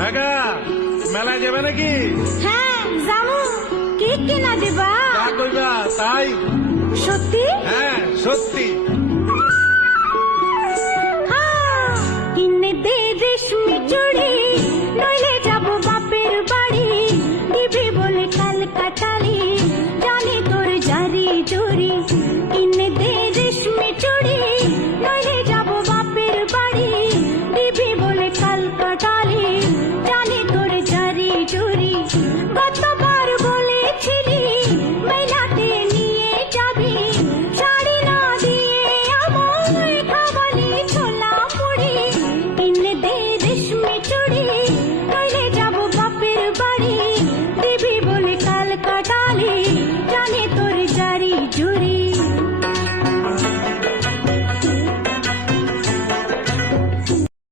একা মেলায় যাবে নাকি? হ্যাঁ জামু, কি কিনা দিবা? যা কইবা তাই। সত্যি? হ্যাঁ সত্যি।